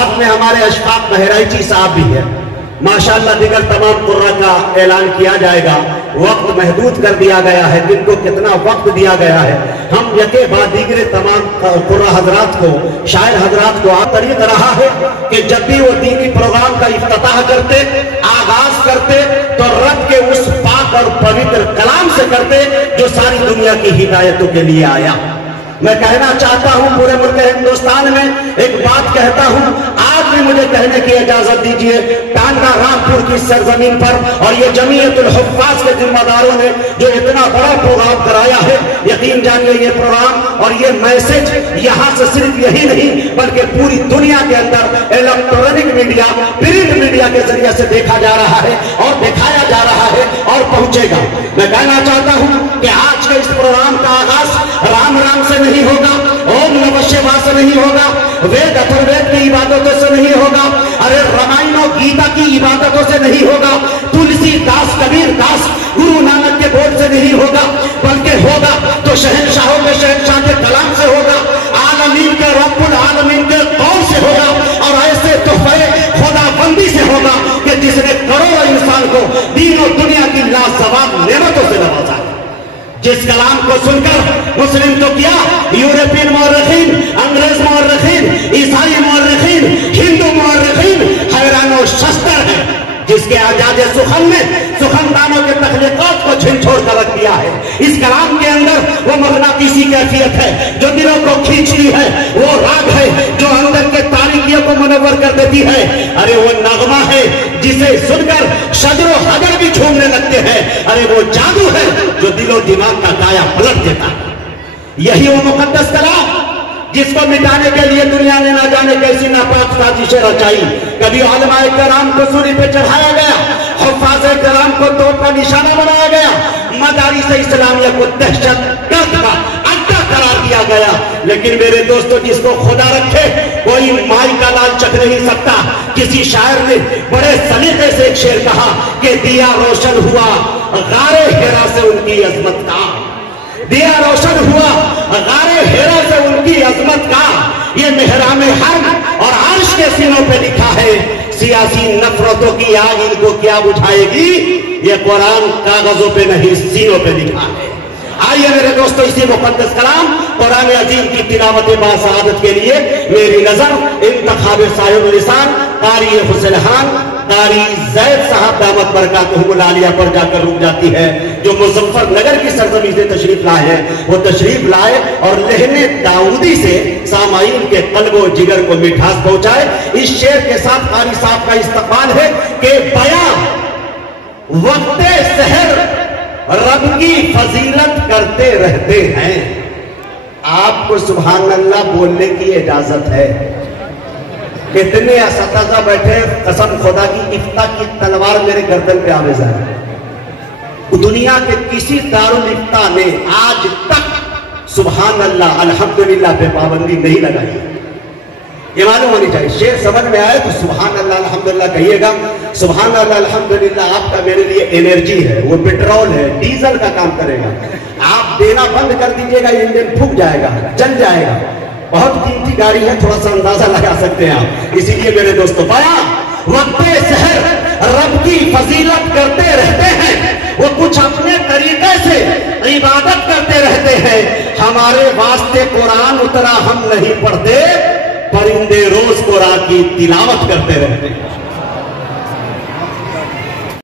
साथ में हमारे अशफाक बहराइची साहब भी है। माशाअल्लाह दिगर तमाम कुर्रा का ऐलान किया जाएगा। वक्त महदूद कर दिया गया है, दिन को कितना वक्त दिया गया है। हम यके बाद दीगरे तमाम कुर्रा हजरात को, शायर हजरात को तरीक़ रहा है कि जब भी वो दीनी प्रोग्राम का इफ्तिताह करते, आगाज करते, तो रब के उस पाक और पवित्र कलाम से करते जो सारी दुनिया की हिदायतों के लिए आया। मैं कहना चाहता हूं पूरे मुल्क हिंदुस्तान में एक बात कहता हूं, आज भी मुझे कहने की इजाजत दीजिए। टांडा रामपुर की सरजमीन पर और ये जमीयतुल हुफ़्फ़ाज़ के जिम्मेदारों ने जो इतना बड़ा प्रोग्राम कराया है, यकीन जानिए ये प्रोग्राम और ये मैसेज यहाँ से सिर्फ यही नहीं बल्कि पूरी दुनिया के अंदर इलेक्ट्रॉनिक मीडिया, प्रिंट मीडिया के जरिए से देखा जा रहा है और दिखाया जा रहा है और पहुंचेगा। मैं कहना चाहता हूं कि आज के इस प्रोग्राम का आगाज राम राम से नहीं होगा, ओम नमः शिवाय से नहीं होगा, वेद अथर्ववेद की इबादतों से नहीं होगा, अरे रामायण और गीता की इबादतों से नहीं होगा, तुलसी दास, कबीर दास, गुरु नानक के बोल से नहीं होगा, बल्कि होगा तो शहंशाहों के शहंशाह के कलाम से होगा, आलमीन के रब्बुल आलमीन के कौल से होगा और ऐसे तोहफे खुदाबंदी से होगा कि जिसने करोड़ों इंसान को दीन और दुनिया की लाजवाब नेमतों से नवाजा। जिस कलाम को सुनकर मुस्लिम तो किया, यूरोपियन मौर्रिखीन, अंग्रेज मौर्रिखीन, ईसाई मौर्रिखीन, हिंदू मौर्रिखीन हैरान और शस्त्र है, जिसके आजाद सुखन में सुखनदानों के तख्लीकात को झिझोड़ कर रख दिया है। इस कलाम के अंदर वो मगनातीसी कैफियत है जो दिलों को खींचती है, वो राग है जो अंदर के तारीकियों को मुनव्वर कर देती है, अरे वो नगमा है जिसे सुनकर शजरो हजर भी झूमने लगते हैं, अरे वो जादू है जो दिलो दिमाग का काया पलट देता है। यही वो मुकद्दस कलाम जिसको मिटाने के लिए दुनिया ने ना जाने कैसी नापाक साजिशें रचाई। कभी उलमाए कराम को सूली पे चढ़ाया गया, हुफ़्फ़ाज़े कराम को तोप का निशाना बनाया गया, मदारिस इस्लामिया को दहशतगर्द का अड्डा करार दिया गया। लेकिन मेरे दोस्तों, जिसको खुदा रखे कोई माई का लाल चख नहीं सकता। किसी शायर ने बड़े सलीके से एक शेर कहा कि दिया रोशन हुआ गारे हिरा से उनकी अजमत का, दिया रोशन हुआ गारे हिरा से उनकी अजमत का। ये मेहराम हर्म और अर्श के सीनों पे लिखा है, सियासी नफरतों की आग इनको क्या बुझाएगी, ये कुरान कागजों पे नहीं सीनों पे लिखा है। आइए मेरे दोस्तों, इसी मुकद्दस कलाम कुरान अजीम की तिलावत बासआदत के लिए मेरी नजर इंतखाब साहिब लिसान कारी हुसैन खान कारी जैद साहब दामत बरकातहुमुल आलिया पर जाकर रुक जाती है, जो मुजफ्फरनगर की सरजमीन से तशरीफ लाए हैं। वो तशरीफ लाए और लहने दाऊदी से सामाईन के कल्बो जिगर को मिठास पहुंचाए। इस शेर के साथ कारी साहब का इस्तकबाल है कि बयां वक्ते सहर रब की फजीलत करते रहते हैं। आपको सुभान अल्लाह बोलने की इजाजत है। कितने असतज़ा बैठे, कसम खुदा की, इफ्ता की तलवार मेरे गर्दन पे आवेज़ है। दुनिया के किसी दारुल इफ्ता ने आज तक सुभान अल्लाह अल्हम्दुलिल्लाह पे पाबंदी नहीं लगाई। ये मालूम होनी चाहिए। शेर समझ में आए तो सुभान अल्लाह अल्हम्दुलिल्लाह कहिएगा। सुभान अल्लाह अल्हम्दुलिल्लाह आपका मेरे लिए एनर्जी है, वो पेट्रोल है, डीजल का काम करेगा। आप देना बंद कर दीजिएगा, इंजन फूक जाएगा, जल जाएगा। बहुत कीमती गाड़ी है, थोड़ा सा अंदाजा लगा सकते हैं आप। इसीलिए मेरे दोस्तों, पाया वक्ते सहर रब की फजीलत करते रहते हैं। वो कुछ अपने तरीके से इबादत करते रहते हैं। हमारे वास्ते कुरान उतरा, हम नहीं पढ़ते, परिंदे रोज कुरान की तिलावत करते रहते हैं।